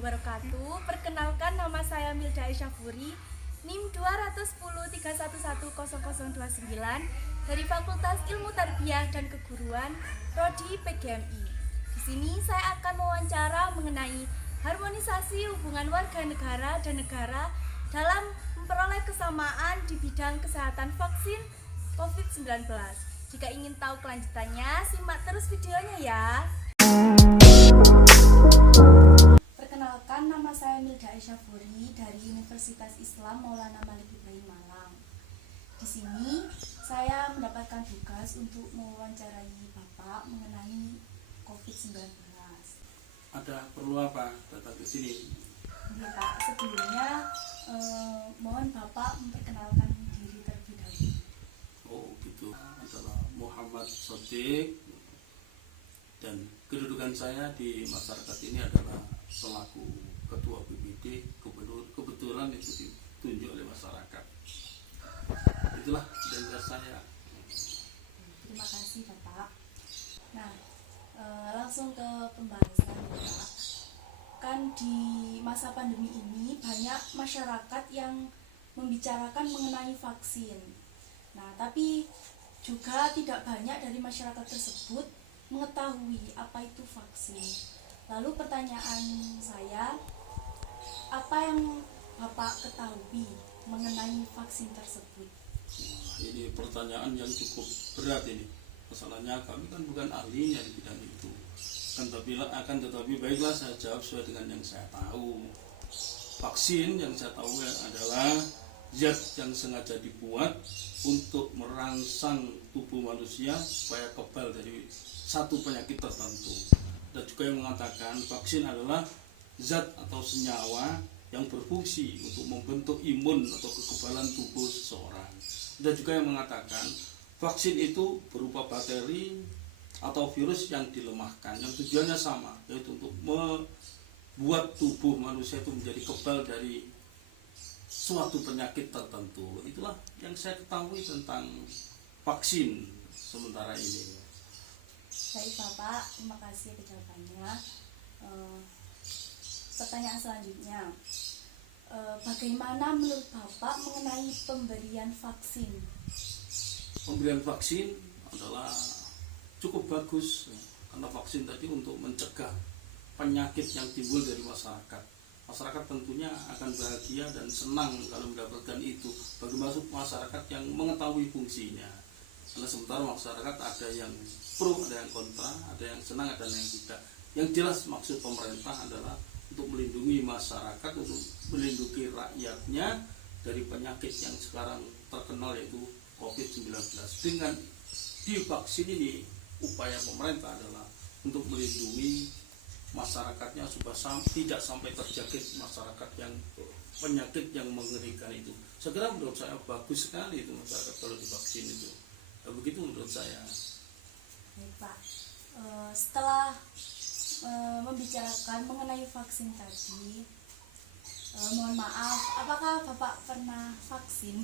wabarakatuh. Perkenalkan, nama saya Milda Isyafuri, NIM 21031100029 dari Fakultas Ilmu Tarbiyah dan Keguruan, Prodi PGMI. Di sini saya akan mewawancara mengenai harmonisasi hubungan warga negara dan negara dalam memperoleh kesamaan di bidang kesehatan vaksin COVID-19. Jika ingin tahu kelanjutannya, simak terus videonya ya. Perkenalkan, nama saya Milda Isyafuri dari Universitas Islam Maulana Malik Ibrahim Malang. Di sini saya mendapatkan tugas untuk mewawancarai Bapak mengenai COVID-19. Ada perlu apa datang ke sini? Ya, Pak, sebelumnya mohon Bapak memperkenalkan diri terlebih dahulu. Oh gitu, adalah Muhammad Sodik, dan kedudukan saya di masyarakat ini adalah selaku Ketua BPD. Kebetulan itu ditunjuk oleh masyarakat. Itulah tugas saya. Terima kasih Bapak. Nah, langsung ke pembahasan Bapak. Kan di masa pandemi ini banyak masyarakat yang membicarakan mengenai vaksin. Nah, tapi juga tidak banyak dari masyarakat tersebut mengetahui apa itu vaksin. Lalu pertanyaan saya, apa yang Bapak ketahui mengenai vaksin tersebut? Ini pertanyaan yang cukup berat ini. Masalahnya kami kan bukan ahlinya di bidang itu. Akan tetapi baiklah saya jawab sesuai dengan yang saya tahu. Vaksin yang saya tahu adalah zat yang sengaja dibuat untuk merangsang tubuh manusia supaya kebal dari satu penyakit tertentu. Dan juga yang mengatakan vaksin adalah zat atau senyawa yang berfungsi untuk membentuk imun atau kekebalan tubuh seseorang. Dan juga yang mengatakan vaksin itu berupa bakteri atau virus yang dilemahkan, yang tujuannya sama, yaitu untuk membuat tubuh manusia itu menjadi kebal dari suatu penyakit tertentu. Itulah yang saya ketahui tentang vaksin sementara ini. Baik Bapak, terima kasih jawabannya. Pertanyaan selanjutnya, bagaimana menurut Bapak mengenai pemberian vaksin? Pemberian vaksin adalah cukup bagus, karena vaksin tadi untuk mencegah penyakit yang timbul dari masyarakat. Masyarakat tentunya akan bahagia dan senang kalau mendapatkan itu bagi masyarakat yang mengetahui fungsinya. Karena sementara masyarakat ada yang pro, ada yang kontra, ada yang senang, ada yang tidak. Yang jelas maksud pemerintah adalah untuk melindungi masyarakat, untuk melindungi rakyatnya dari penyakit yang sekarang terkenal yaitu COVID-19. Dengan divaksin ini, upaya pemerintah adalah untuk melindungi masyarakatnya supaya tidak sampai terjangkit masyarakat yang penyakit yang mengerikan itu. Segera menurut saya bagus sekali itu masyarakat kalau divaksin itu. Nah, begitu menurut saya. Baik Pak, setelah membicarakan mengenai vaksin tadi, mohon maaf, apakah Bapak pernah vaksin?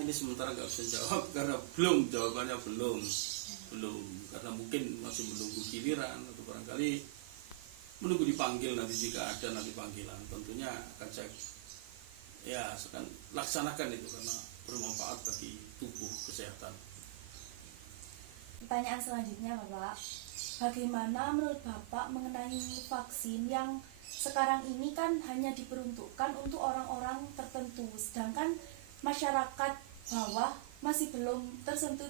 Ini sementara nggak bisa jawab karena jawabannya belum, karena mungkin masih menunggu giliran atau barangkali menunggu dipanggil nanti. Jika ada nanti panggilan, tentunya akan saya akan laksanakan itu karena bermanfaat bagi tubuh kesehatan. Pertanyaan selanjutnya Bapak, bagaimana menurut Bapak mengenai vaksin yang sekarang ini kan hanya diperuntukkan untuk orang-orang tertentu, sedangkan masyarakat bawah masih belum tersentuh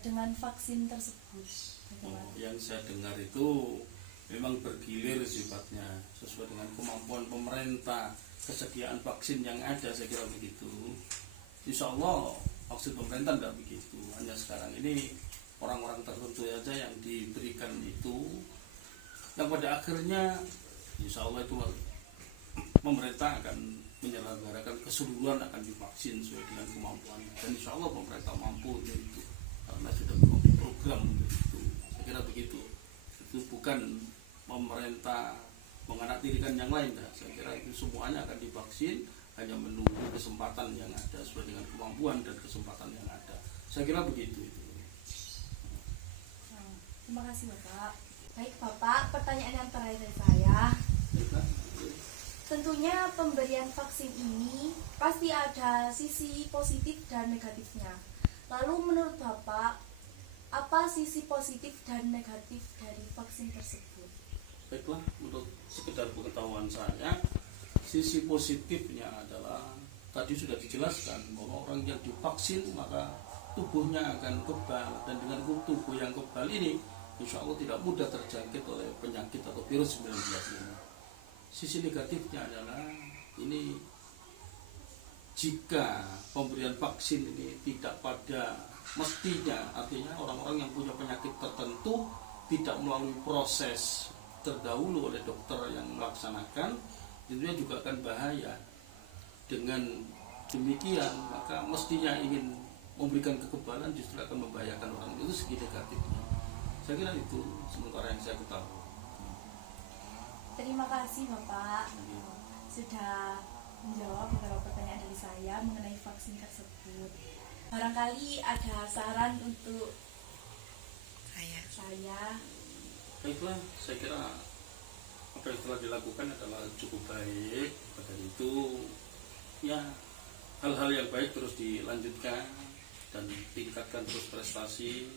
dengan vaksin tersebut? Yang saya dengar itu memang bergilir sifatnya, sesuai dengan kemampuan pemerintah, kesediaan vaksin yang ada, saya kira begitu. Insya Allah maksud pemerintah tidak begitu, hanya sekarang ini orang-orang tertentu saja yang diberikan itu, yang pada akhirnya insya Allah itu pemerintah akan menyelenggarakan keseluruhan akan divaksin sesuai dengan kemampuannya, dan insya Allah pemerintah mampu untuk itu karena sudah memiliki program untuk itu. Saya kira begitu. Itu bukan pemerintah menganaktirikan yang lain, saya kira itu semuanya akan divaksin, hanya menunggu kesempatan yang ada sesuai dengan kemampuan dan kesempatan yang ada. Saya kira begitu itu. Terima kasih Bapak. Baik Bapak, pertanyaan yang terakhir dari saya, Tentunya pemberian vaksin ini pasti ada sisi positif dan negatifnya. Lalu menurut Bapak, apa sisi positif dan negatif dari vaksin tersebut? Baiklah, menurut sekedar pengetahuan saya, sisi positifnya adalah tadi sudah dijelaskan bahwa orang yang divaksin maka tubuhnya akan kebal, dan dengan tubuh yang kebal ini insya Allah tidak mudah terjangkit oleh penyakit atau virus 19 ini. Sisi negatifnya adalah ini jika pemberian vaksin ini tidak pada mestinya, artinya orang-orang yang punya penyakit tertentu tidak melalui proses terdahulu oleh dokter yang melaksanakan, tentunya juga akan bahaya. Dengan demikian maka mestinya ingin memberikan kekebalan justru akan membahayakan orang, itu segi negatifnya. Saya kira itu sementara yang saya ketahui. Terima kasih Bapak sudah menjawab beberapa pertanyaan dari saya mengenai vaksin tersebut. Barangkali ada saran untuk saya. Baiklah, saya kira apa yang telah dilakukan adalah cukup baik. Pada itu ya hal-hal yang baik terus dilanjutkan dan tingkatkan terus prestasi,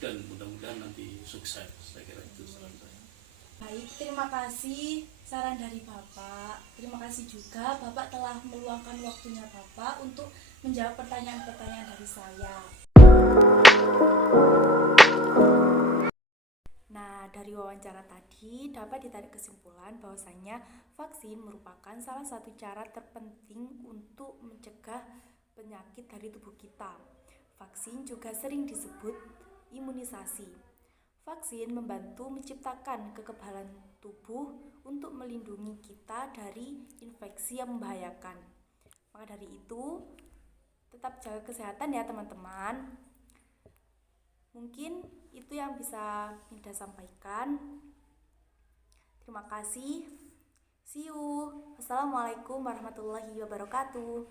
dan mudah-mudahan nanti sukses. Saya kira itu saran saya. Baik, terima kasih saran dari Bapak. Terima kasih juga Bapak telah meluangkan waktunya Bapak untuk menjawab pertanyaan-pertanyaan dari saya. Nah, dari wawancara tadi dapat ditarik kesimpulan bahwasanya vaksin merupakan salah satu cara terpenting untuk mencegah penyakit dari tubuh kita. Vaksin juga sering disebut imunisasi. Vaksin membantu menciptakan kekebalan tubuh untuk melindungi kita dari infeksi yang membahayakan. Maka dari itu, tetap jaga kesehatan ya teman-teman. Mungkin itu yang bisa Nida sampaikan. Terima kasih. See you. Assalamualaikum warahmatullahi wabarakatuh.